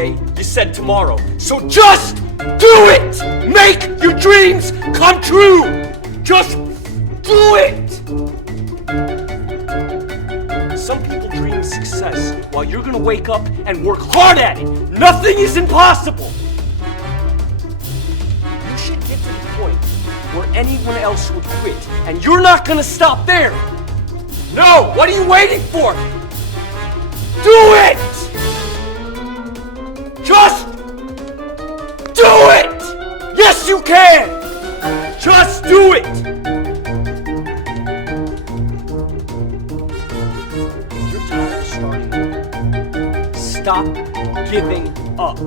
yesterday, you said tomorrow. So just do it! Make your dreams come true! Just do it! Some people dream of success while you're gonna wake up and work hard at it. Nothing is impossible! You should get to the point where anyone else would quit, and you're not gonna stop there! No! What are you waiting for? Do it! Just do it! Yes, you can! Just do it! If you're tired of starting over, stop giving up.